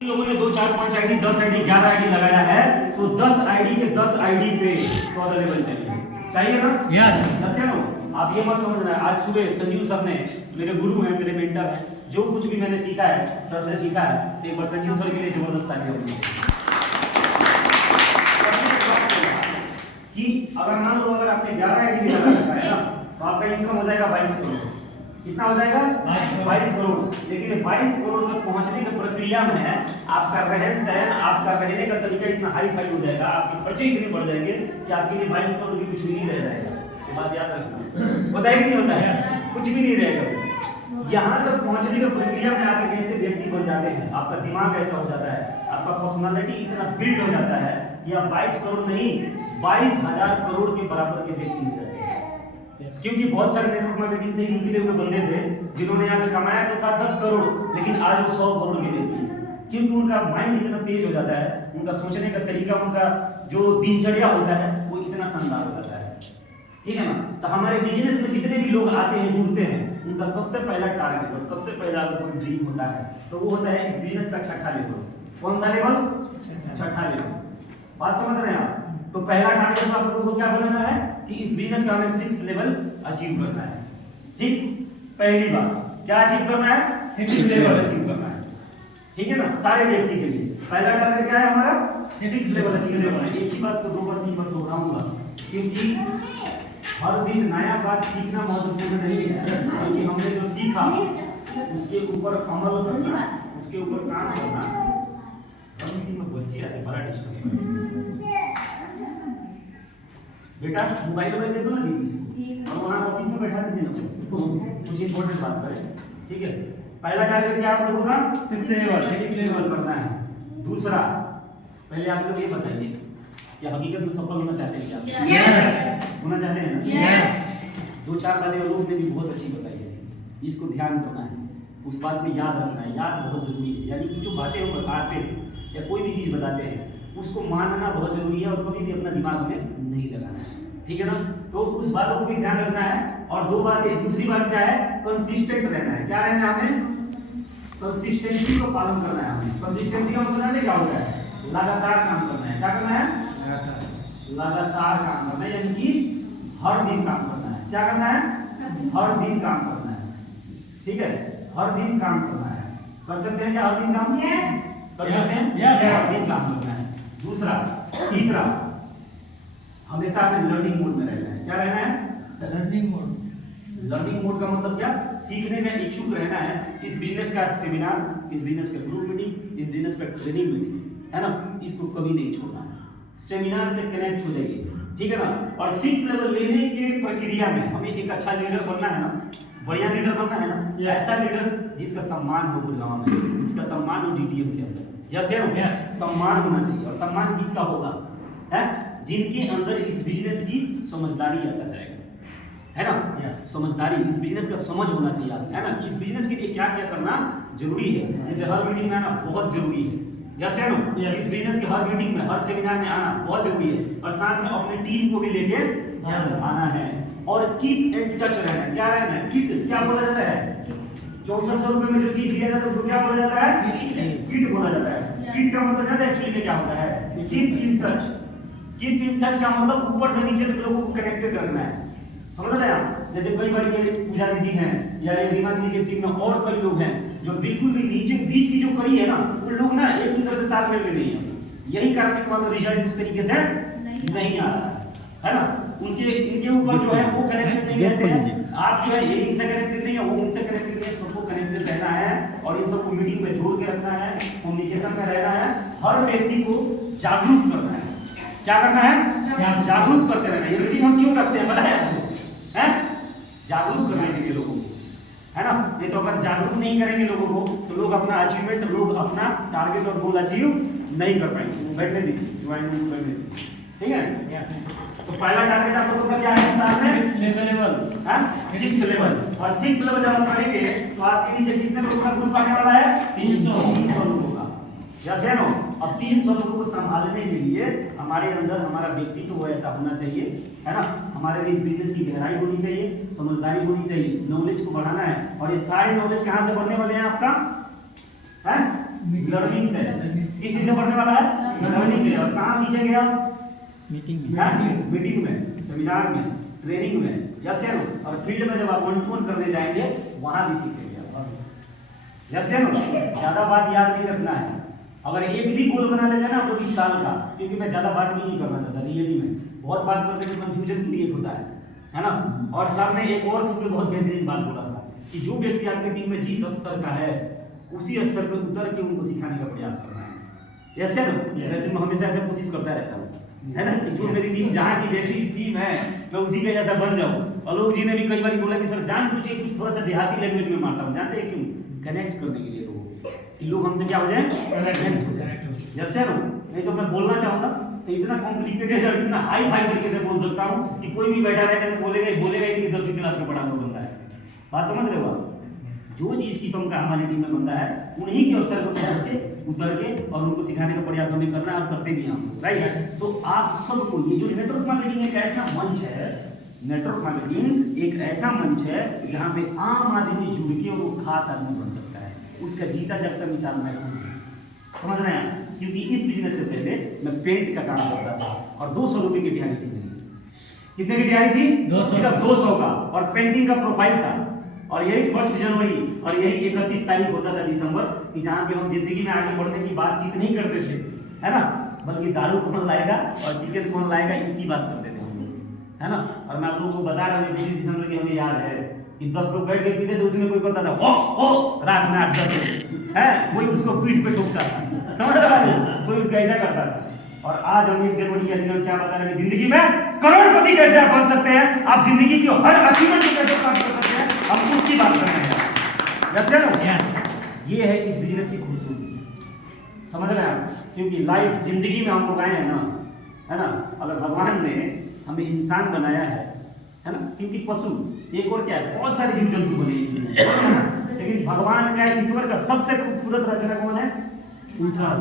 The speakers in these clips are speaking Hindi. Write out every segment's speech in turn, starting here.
लोगों ने 2 4 5 आईडी 10 आईडी 11 आईडी लगाया है तो 10 आईडी के 10 आईडी पे 14 लेवल चाहिए ना यस है ना। आप ये मत समझना आज सुबह संजीव सर ने मेरे गुरु हैं मेरे मेंटर हैं जो कुछ भी मैंने सीखा है सर से सीखा है तो एक बार संजीव सर के लिए जबरदस्त ताली होगी कि अगर मान लो अगर आपने 11 आईडी लगा रखा है ना तो आपका इनकम हो जाएगा 22 करोड़। कितना हो जाएगा 22 करोड़। लेकिन 22 करोड़ तक पहुंचने की प्रक्रिया में है आपका रहन सहन आपका रहने का तरीका इतना हाई फाई हो जाएगा आपके खर्चे इतने बढ़ जाएंगे कि आपके लिए 22 करोड़ भी कुछ भी नहीं रह जाएगा। ये बात याद रखना होता है कि नहीं होता है कुछ भी नहीं रहेगा। यहाँ तक पहुंचने की प्रक्रिया में आप एक ऐसे व्यक्ति बन जाते हैं आपका दिमाग ऐसा हो जाता है आपका पर्सनालिटी इतना बिल्ड हो जाता है कि आप 22 करोड़ नहीं 22,000 करोड़ के बराबर के व्यक्ति हो जाते हैं। क्योंकि बहुत सारे नेटवर्क मार्केटिंग से ही निकले हुए बंदे थे जिन्होंने यहाँ से कमाया तो था 10 करोड़ लेकिन आज वो 100 करोड़ के व्यक्ति हैं क्योंकि उनका माइंड इतना तेज हो जाता है उनका सोचने का तरीका उनका जो दिनचर्या होता है वो इतना शानदार हो जाता है। ठीक है ना। तो हमारे बिजनेस में जितने भी लोग आते हैं जुड़ते हैं उनका सबसे पहला टारगेट और सबसे पहला अगर ड्रीम होता है तो वो होता है इस बिजनेस का छठा लेवल। कौन सा लेवल छठा लेवल। बात समझ रहे हैं आप। तो पहला टारगेट आप लोगों को क्या बनाना है कि इस बिजनेस का हमें 6th लेवल अचीव करना है। ठीक पहली बात क्या अचीव करना है 6th लेवल अचीव करना है। ठीक है ना। सारे व्यक्ति के लिए पहला टारगेट क्या है हमारा 6th लेवल अचीव करना है। एक ही बात को 2 बार 3 बार दोहराऊंगा क्योंकि हर दिन नया बात सीखना महत्वपूर्ण नहीं है क्योंकि हमने जो सीखा उसके ऊपर अमल करना उसके ऊपर काम करना। कम्युनिटी में बच्चे आते बड़ा डिस्टर्ब बेटा मोबाइल दे दो ना दीदी और वहाँ ऑफिस में बैठा दीजिए ना तो कुछ इंपॉर्टेंट बात करें। ठीक है। पहला टारगेट क्या आप लोगों का 6th लेवल करना है। दूसरा पहले आप लोग ये बताइए क्या हकीकत में सफल होना चाहते हैं क्या होना चाहते हैं ना। 2-4 बातें लोग ने भी बहुत अच्छी बताई है इसको ध्यान करना है उस बात को याद रखना है। याद बहुत जरूरी है यानी कि जो बातें हम बताते हैं या कोई भी चीज़ बताते हैं उसको मानना बहुत जरूरी है और कभी भी अपना दिमाग में नहीं लगाना है। ठीक है ना। तो उस बातों को भी ध्यान रखना है। और 2 बातें दूसरी बात क्या है कंसिस्टेंट रहना है। क्या रहना है हमें कंसिस्टेंसी को पालन करना है। हमें कंसिस्टेंसी का मतलब जानते क्या होता है लगातार काम करना है। क्या करना है लगातार काम करना है यानी कि हर दिन काम करना है। क्या करना है हर दिन काम करना है। ठीक है हर दिन काम करना है। कर सकते हैं क्या हर दिन काम कर सकते हैं हर दिन काम करना है। दूसरा तीसरा हमेशा हमें लर्निंग मोड में रहना है। क्या रहना है लर्निंग मोड का मतलब क्या सीखने में इच्छुक रहना है। इस बिजनेस का सेमिनार इस बिजनेस का ग्रुप मीटिंग इस बिजनेस का ट्रेनिंग मीटिंग है ना इसको कभी नहीं छोड़ना है। सेमिनार से कनेक्ट हो जाइए। ठीक है ना। और 6th लेवल लेने की प्रक्रिया में हमें एक अच्छा लीडर बनना है ना बढ़िया लीडर बनना है ना। ऐसा लीडर जिसका सम्मान हो गुड़गांव में जिसका सम्मान हो DTM के अंदर यस सम्मान होना चाहिए। और सम्मान किसका होगा है जिनके अंदर इस बिजनेस की समझदारी आता जाएगा है ना। समझदारी इस बिजनेस का समझ होना चाहिए है ना कि इस बिजनेस के लिए क्या क्या करना जरूरी है। जैसे हर मीटिंग में आना बहुत जरूरी है यस है ना। इस बिजनेस के हर मीटिंग में हर सेमिनार में आना बहुत जरूरी है और साथ में अपनी टीम को भी लेके आना है और कीप एंड टच रहना है। क्या रहना है किट क्या बोला जाता है 6400 रुपए में जो चीज दिया जाता है उसको क्या बोला जाता है किट बोला जाता है। किट का मतलब जानते हैं एक्चुअली में क्या होता है keep in touch. Keep in touch का मतलब ऊपर से नीचे तक लोगों को कनेक्टेड रखना है। समझ रहे हैं आप। जैसे कई बार ये पूजा दीदी हैं या ये रीमा दीदी के टीम में और कई लोग हैं जो बिल्कुल भी नीचे बीच की जो कड़ी है ना वो लोग ना एक दूसरे से तालमेल में नहीं है। यही कारण है कि रिजल्ट उस तरीके से नहीं आ रहा है ना। इनके ऊपर जो है वो कनेक्टेड नहीं रहते हैं। आप जो है ये इनसे कनेक्टेड नहीं है वो उनसे कनेक्टेड नहीं है सबको कनेक्टेड रहना है और इन सबको मीटिंग में जोड़ के रखना है कम्युनिकेशन में रहना है। हर व्यक्ति को जागरूक करना है। क्या करना है जागरूक करते रहना है। ये मीटिंग हम क्यों रखते हैं बताया आपको है जागरूक करने के लिए लोगों को है ना। नहीं तो अगर जागरूक नहीं करेंगे लोगों को तो लोग अपना अचीवमेंट लोग अपना टारगेट और गोल अचीव नहीं कर पाएंगे। बैठने दीजिए ज्वाइन बैठने दीजिए। ठीक है। तो पहला टारगेट आप लोगों का क्या है साथ में 6th लेवल है 6th लेवल। और 6th लेवल जब आप करेंगे तो आपके नीचे कितने लोगों का ग्रुप आने वाला है 300 लोगों का यस है ना। अब 300 लोगों को संभालने के लिए हमारे अंदर हमारा व्यक्तित्व ऐसा होना चाहिए है ना। हमारे लिए इस बिजनेस की गहराई होनी चाहिए समझदारी होनी चाहिए नॉलेज को बढ़ाना है। और ये सारे नॉलेज कहाँ से बढ़ने वाले हैं आपका है लर्निंग से। किस चीज से पढ़ने वाला है? लर्निंग से। और कहाँ सीखेंगे आप? मीटिंग में, सेमिनार में, ट्रेनिंग में, यस या नो? और फील्ड में जब आप 1-to-1 करने जाएंगे वहां भी सीखेंगे आप, यस या नो? ज्यादा बात याद नहीं रखना है। अगर एक भी गोल बना लेते हैं ना आप लोग इस साल का, क्योंकि मैं ज्यादा बात भी नहीं करना चाहता रियली में, बहुत बात करने से कंफ्यूजन क्रिएट होता है ना? और सर ने एक और उसमें बहुत बेहतरीन बात बोला था कि जो व्यक्ति आपकी टीम में जिस स्तर का है उसी स्तर पर उतर के उनको सिखाने का प्रयास करना है, यस या नो? वैसे मैं हमेशा ऐसे कोशिश करता रहता हूँ, है ना, कि जो मेरी टीम जहाँ की जैसी टीम है मैं उसी के जैसा बन जाऊँ। आलोक जी ने भी कई बार बोला कि सर जानबूझ के कुछ थोड़ा सा देहाती लैंग्वेज में मारता हूँ, जानते हैं क्यों? कनेक्ट करने के लिए लोगों कि लोग हमसे क्या हो जाए, कनेक्ट हो जाए, यस या नो? नहीं तो मैं बोलना चाहूँगा तो इतना कॉम्प्लिकेटेड और इतना हाई फाई तरीके से बोल सकता हूँ कि कोई भी बैठा रहेगा तो बोलेगा कि 10वीं क्लास में पढ़ा हुआ बंदा है। बात समझ रहे हो आप? जो जिस किस्म का हमारी टीम में बंदा है उन्हीं के स्तर को उतर के और उनको सिखाने का प्रयास हमें करना है और करते भी हम, राइट? तो आप सबको ये जो नेटवर्क मार्केटिंग एक ऐसा मंच है, नेटवर्क मार्केटिंग एक ऐसा मंच है जहाँ पे आम आदमी जुड़ के और वो खास आदमी बन सकता है। उसका जीता जागता मिसाल मैं हूँ, समझ रहे हैं? क्योंकि इस बिजनेस से पहले मैं पेंट का काम करता था और 200 रुपए की दिहाड़ी थी मेरी। कितने की दिहाड़ी थी? 200 का। और पेंटिंग का प्रोफाइल था। और यही 1 जनवरी और यही 31 तारीख होता था दिसंबर, कि जहाँ पे हम जिंदगी में आगे बढ़ने की बातचीत नहीं करते थे, है ना, बल्कि दारू कौन लाएगा और चिकन कौन लाएगा इसकी बात करते थे हम लोग, है ना? और मैं आप लोगों को बता रहा हूँ 31 दिसंबर की हमें याद है कि 10 लोग बैठ के पीते थे, उसमें कोई करता था ओ रात में 8-10 है, कोई उसको पीठ पे ठोकता था, समझ रहा है? कोई उसको ऐसा करता था। और आज हम 1 जनवरी के दिन हम क्या बता रहे हैं कि जिंदगी में करोड़पति कैसे आप बन सकते हैं, आप जिंदगी की हर अचीवमेंट को कैसे प्राप्त कर सकते हैं, हम उसकी बात कर रहे हैं। ये है इस बिजनेस की खूबसूरती, समझ रहे हैं आप? क्योंकि लाइफ जिंदगी में हम लोग आए हैं ना, है ना, अगर भगवान ने हमें इंसान बनाया है ना, क्योंकि पशु एक और क्या है, बहुत सारे जीव जंतु बने, लेकिन भगवान का ईश्वर का सबसे खूबसूरत रचना कौन है? इंसान।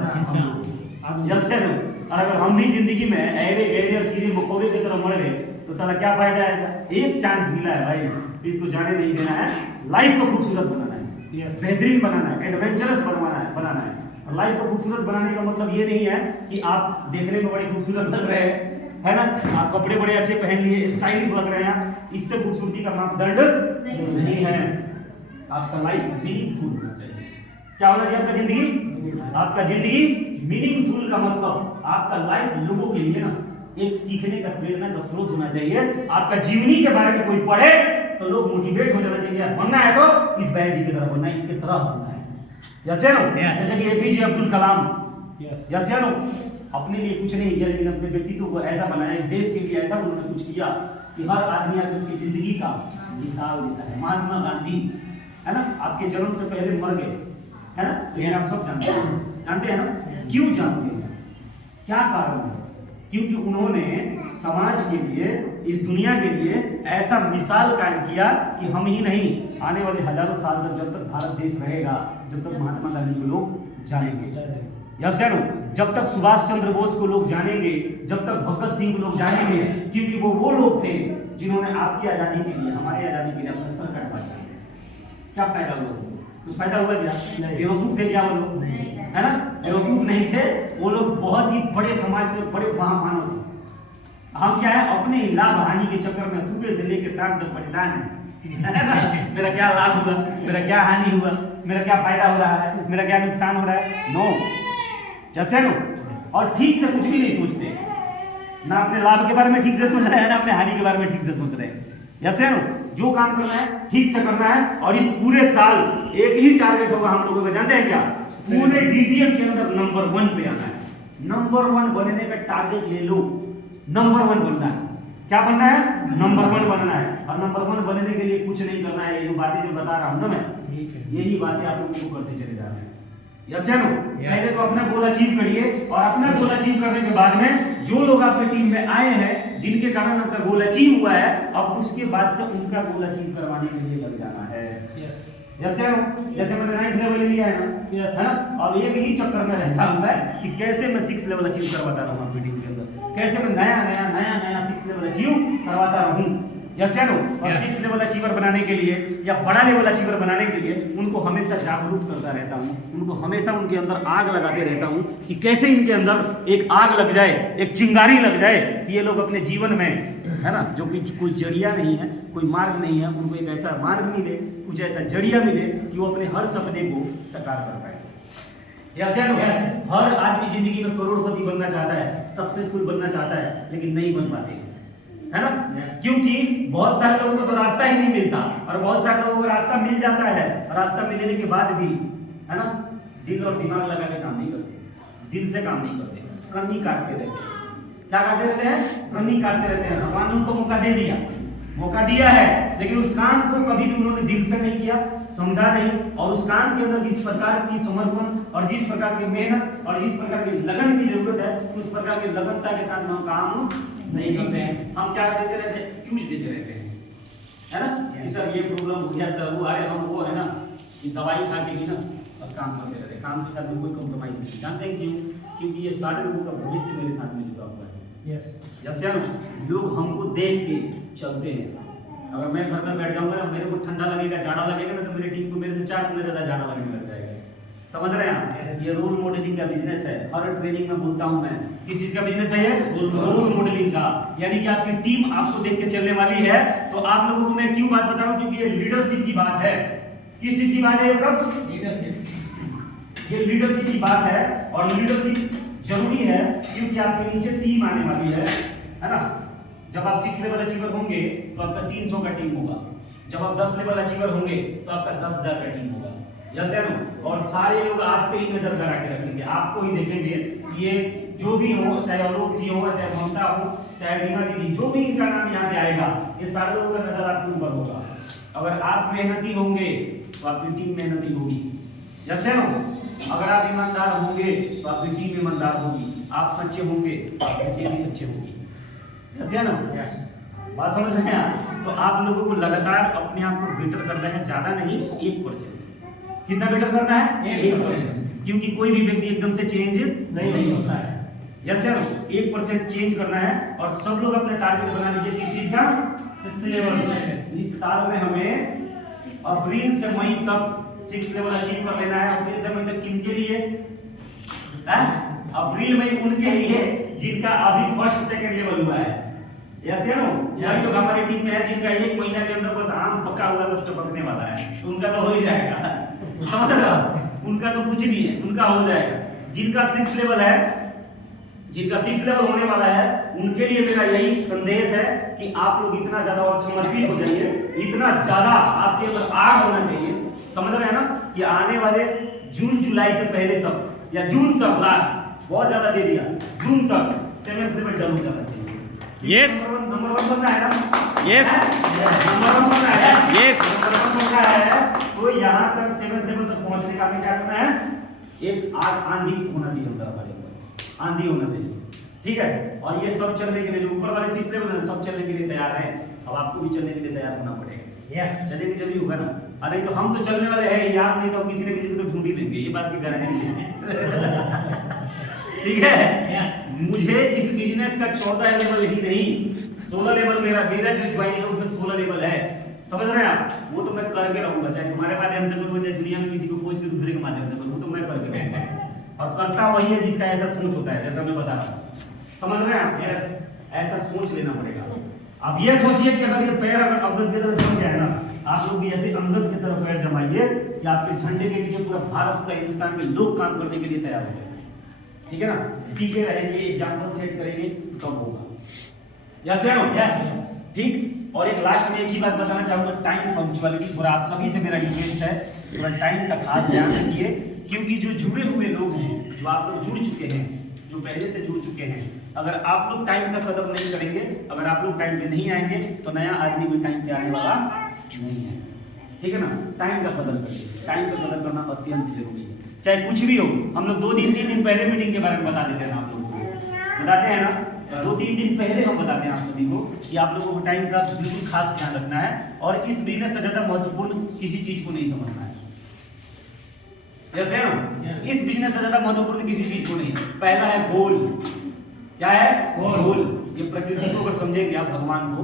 यस है ना? अगर हम भी जिंदगी में ऐरे गहरे और कीड़े मकोड़े की तरह मर गए तो साला क्या फायदा है? एक चांस मिला है भाई, इसको जाने नहीं देना है, लाइफ को खूबसूरत बनाना है, बेहतरीन बनाना है, एडवेंचरस बनाना है। और लाइफ को खूबसूरत बनाने का मतलब ये नहीं है कि आप देखने में बड़े खूबसूरत लग रहे हैं, है ना, आप कपड़े बड़े अच्छे पहन लिए, स्टाइलिश लग रहे हैं, इससे खूबसूरती का मापदंड नहीं है। आपका लाइफ मीनिंगफुल होना चाहिए। क्या होना चाहिए आपका जिंदगी? आपका जिंदगी मीनिंगफुल का मतलब आपका लाइफ लोगों के लिए ना एक सीखने का प्रेरणा का स्रोत होना चाहिए। आपका जीवनी के बारे में कोई पढ़े तो लोग मोटिवेट हो जाना चाहिए, बनना है तो इस बैन जी की तरह बनना है, इसके तरह बनना है, यस या नो? जैसे कि एपीजे अब्दुल कलाम, यस या नो, अपने लिए कुछ नहीं किया लेकिन अपने व्यक्तित्व को ऐसा बनाया, देश के लिए ऐसा उन्होंने कुछ किया कि हर आदमी आगे उसकी जिंदगी का मिसाल देता है। महात्मा गांधी, है ना, आपके जन्म से पहले मर गए, है ना, लेकिन आप सब जानते हैं ना? क्यों जानते हैं? क्या कारण है? क्योंकि उन्होंने समाज के लिए, इस दुनिया के लिए ऐसा मिसाल कायम किया कि हम ही नहीं, आने वाले हजारों साल तक जब तक भारत देश रहेगा, जब तक महात्मा गांधी को लोग जानेंगे, यस या नो? जब तक सुभाष चंद्र बोस को लोग जानेंगे, जब तक भगत सिंह को लोग जानेंगे, क्योंकि वो लोग थे जिन्होंने आपकी आजादी के लिए, हमारी आजादी के लिए अपना सर कटवाया। क्या फायदा हुआ? कुछ फायदा हुआ क्या? बेवकूफ थे क्या वो लोग? है ना, बेवकूफ नहीं थे वो लोग, बहुत ही बड़े समाज से बड़े महामानव थे। हम क्या है, अपने ही लाभ हानि के चक्कर में सुबह से लेकर शाम तक परेशान है। मेरा क्या लाभ हुआ, मेरा क्या हानि हुआ, मेरा क्या फायदा हो रहा है, मेरा क्या नुकसान हो रहा है? नो, जैसे नो। और ठीक से कुछ भी नहीं सोचते, ना अपने लाभ के बारे में ठीक से सोच रहे हैं, ना अपने हानि के बारे में ठीक से सोच रहे हैं, जैसे नो। जो काम करना है ठीक से करना है। और इस पूरे साल एक ही टारगेट होगा हम लोगों का, जानते हैं क्या? पूरे डीटीएम के अंदर नंबर 1 पे आना है। नंबर 1 बनने का टारगेट ले लो, नंबर 1 बनना है। क्या बनना है? नंबर 1 बनना है। और नंबर 1 बनने के लिए कुछ नहीं करना है, ये बातें जो बता रहा हूं ना मैं, यही बातें आप लोगों को करते चले जा रहे हैं, यस या नो? पहले तो अपना गोल अचीव करिए, और अपना गोल अचीव करने के बाद में जो लोग आपकी टीम में आए हैं, जिनके कारण आपका गोल अचीव हुआ है, अब उसके बाद से उनका गोल अचीव करवाने के लिए लग जाना है, यस या नो? जैसे मैंने 9th लेवल लिया है ना, है ना, अब एक ही चक्कर में रहता हूं मैं कि कैसे मैं 6th लेवल अचीव करवाता रहूं अपनी टीम के अंदर, कैसे मैं नया 6th लेवल अचीव करवाता रहूं, यस या नो? और 6 लेवल अचीवर बनाने के लिए या बड़ा लेवल अचीवर बनाने के लिए उनको हमेशा जागरूक करता रहता हूँ, उनको हमेशा उनके अंदर आग लगाते रहता हूँ कि कैसे इनके अंदर एक आग लग जाए, एक चिंगारी लग जाए कि ये लोग अपने जीवन में, है ना, जो कि कोई जरिया नहीं है, कोई मार्ग नहीं है, उनको एक ऐसा मार्ग मिले, कुछ ऐसा जरिया मिले कि वो अपने हर सपने को साकार कर पाए। यस या नो? हर आदमी जिंदगी में करोड़पति बनना चाहता है, सक्सेसफुल बनना चाहता है, लेकिन नहीं बन पाते, है ना? क्योंकि बहुत सारे लोगों को तो रास्ता ही नहीं मिलता और बहुत सारे लोगों को रास्ता मिल जाता है, रास्ता मिलने के बाद भी, है ना, दिल और दिमाग लगा के काम नहीं करते, दिल से काम नहीं करते, कन्नी काटते रहते हैं। क्या काटते रहते हैं? कन्नी काटते रहते हैं। भगवान ने उनको मौका दिया है, लेकिन उस काम को कभी भी उन्होंने दिल से नहीं किया, समझा नहीं, और उस काम के अंदर जिस प्रकार की समर्पण और जिस प्रकार की मेहनत और जिस प्रकार की लगन की जरूरत है, उस प्रकार की लगनता के साथ हम काम नहीं करते हैं। हम क्या देते रहते हैं? एक्सक्यूज देते रहते हैं, है ना, कि सर ये प्रॉब्लम हो गया, सर वो, अरे हम वो, है ना, कि दवाई खा के ही ना अब काम करते रहते हैं, काम के साथ में कोई कॉम्प्रोमाइज नहीं। जानते हैं क्यों? क्योंकि ये सारे लोगों का भविष्य मेरे साथ में जुड़ा हुआ है। यस यार, लोग हमको देख के चलते हैं। अगर मैं घर में बैठ जाऊंगा ना, मेरे को ठंडा लगेगा, जाड़ा लगेगा ना, तो मेरी टीम को मेरे से 4 गुना ज्यादा जाड़ा लगने लग जाएगा। समझ रहे हैं आप? ये रोल मॉडलिंग का बिजनेस है। हर ट्रेनिंग में बोलता हूं मैं, किस चीज का बिजनेस है ये? रोल मॉडलिंग का। यानी कि आपकी टीम आपको देख के चलने वाली है। तो आप लोगों को मैं क्यों बात बता रहा हूं? क्योंकि ये लीडरशिप की बात है। किस चीज की बात है? ये सब लीडरशिप, ये लीडरशिप की बात है। और लीडरशिप जरूरी है क्योंकि आपके नीचे टीम आने वाली है ना। जब आप 6 लेवल अचीवर होंगे तो आपका 300 का टीम होगा। जब आप 10 लेवल अचीवर होंगे तो आपका 10,000 का टीम होगा। यस या नो? और सारे लोग आप पे ही नजर गड़ा के रखेंगे, आपको ही देखेंगे। ये जो भी हो, चाहे आलोक जी हो, चाहे ममता हो, चाहे रीमा दीदी, जो भी इनका नाम यहाँ पे आएगा, ये सारे लोगों का नजर आपके ऊपर होगा। अगर आप मेहनती होंगे तो आपकी टीम मेहनती होगी। यस या नो? अगर आप ईमानदार होंगे तो आपकी टीम ईमानदार होगी। आप सच्चे होंगे तो आपकी टीम सच्चे होगी। यस या नो? बात समझ रहे हैं आप? तो आप लोगों को लगातार अपने आप को बेटर करना है, ज्यादा नहीं, 1%। कितना बेटर करना है? 1%। क्योंकि कोई भी व्यक्ति एकदम से चेंज नहीं होता है। यस या नो? 1% चेंज करना है। और सब लोग अपने टारगेट बना लीजिए किस चीज का? 6 लेवल। इस साल में हमें अप्रैल से मई तक 6 लेवल अचीव कर लेना है। अप्रैल से मई तक किन के लिए? अप्रैल में उनके लिए जिनका अभी फर्स्ट सेकंड लेवल हुआ है। यस या नो? यही तो हमारी टीम में है जिनका 1 महीना के अंदर बस आम पका हुआ, बस टपकने वाला है, उनका तो हो ही जाएगा। समझ रहे हो? उनका तो कुछ नहीं है, उनका हो जाएगा। जिनका 6 लेवल है, जिनका 6 लेवल होने वाला है, उनके लिए मेरा यही संदेश है कि आप लोग इतना ज्यादा और समर्पित हो जाइए, इतना ज्यादा आपके अंदर आग होना चाहिए। समझ रहे हैं ना? कि आने वाले जून जुलाई से पहले तक या जून तक, लास्ट बहुत ज्यादा दे दिया, जून तक 7th लेवल डन हो जाना चाहिए। यस, नंबर 1 बनना है ना? यस, नंबर 1 बनना है। यस, नंबर 1 बनना है। तो यहाँ तक 7th लेवल तक पहुंचने का हमें क्या करना है? एक आंधी होना चाहिए अंदर हमारे ऊपर, आंधी होना चाहिए। ठीक है? और ये सब चलने के लिए, जो ऊपर वाले 6 लेवल है, सब चलने के लिए तैयार है। अब आपको भी चलने के लिए तैयार होना पड़ेगा। चलेंगे जल्दी होगा ना? अरे तो हम तो चलने वाले हैं यार, नहीं तो हम किसी न किसी को तो ढूंढ ही देंगे, ये बात की गारंटी है। ठीक है? मुझे इस बिजनेस का 14 लेवल ही नहीं, 16 लेवल मेरा जो ज्वाइनिंग है उसमें 16 लेवल है। समझ रहे हैं आप? वो तो मैं करके रहूंगा, चाहे तुम्हारे माध्यम से करूँ, चाहे दुनिया में किसी को खोज के दूसरे के माध्यम से करूँ, वो तो मैं करके रहूंगा। और करता वही है जिसका ऐसा सोच होता है, जैसा मैं बता रहा हूँ। समझ रहे हैं आप? ऐसा सोच लेना पड़ेगा। अब ये सोचिए कि अगर ये पैर अगर अंगद की तरफ जम जाए ना, आप लोग भी ऐसे अंगद की तरफ पैर जमाइए कि आपके झंडे के पीछे पूरा भारत, पूरा हिंदुस्तान के लोग काम करने के लिए तैयार हो जाए। ठीक है ना? टीके रहेंगे, एग्जाम्पल सेट करेंगे, तब होगा। यस या नो? यस। ठीक। और एक लास्ट में एक ही बात बताना चाहूंगा, टाइम पंक्चुअलिटी। थोड़ा आप सभी से मेरा रिक्वेस्ट है, थोड़ा टाइम का खास ध्यान रखिए। क्योंकि जो जुड़े हुए लोग हैं, जो आप लोग जुड़ चुके हैं, जो पहले से जुड़ चुके हैं, अगर आप लोग टाइम का कदर नहीं करेंगे, अगर आप लोग टाइम पे नहीं आएंगे, तो नया आदमी भी टाइम पे आने वाला नहीं है। ठीक है ना? टाइम का कदर करिए। टाइम का कदर करना अत्यंत जरूरी है। चाहे कुछ भी हो, हम लोग 2 दिन 3 दिन पहले मीटिंग के बारे में बता देते हैं ना, आप लोगों को बताते हैं ना, 2-3 दिन पहले हम बताते हैं आप सभी को कि आप लोगों को टाइम का बिल्कुल खास ध्यान रखना है। और इस बिजनेस से ज्यादा महत्वपूर्ण किसी चीज को नहीं समझना है। जैसे ना, इस बिजनेस से ज्यादा महत्वपूर्ण किसी चीज को नहीं। पहला है गोल। क्या है? गोल। ये प्रकृति को अगर समझेंगे आप, भगवान को,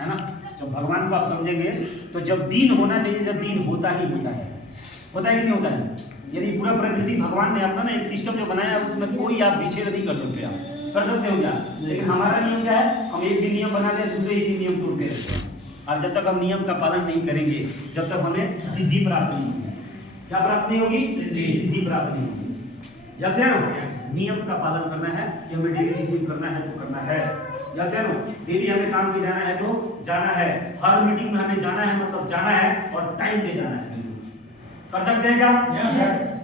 है ना, जब भगवान को आप समझेंगे तो जब दिन होना चाहिए, जब दिन होता ही होता है कि नहीं होता है। यदि पूरा प्रकृति भगवान ने अपना ना एक सिस्टम जो बनाया है, उसमें कोई आप विच्छेद नहीं कर सकते। आप कर सकते हो क्या? लेकिन हमारा नियम क्या है, हम एक दिन नियम बना लें, दूसरे ही दिन नियम तोड़ते रहते हैं। और जब तक हम नियम का पालन नहीं करेंगे, जब तक हमें सिद्धि प्राप्त नहीं होगी। क्या प्राप्त नहीं होगी? सिद्धि प्राप्त नहीं होगी। यस या नो? नियम का पालन करना है कि हमें डेली टीचिंग करना है तो करना है। यस या नो? डेली हमें काम पे जाना है तो जाना है, हर मीटिंग में हमें जाना है, मतलब जाना है और टाइम पे जाना है। कर सकते हैं क्या? यस।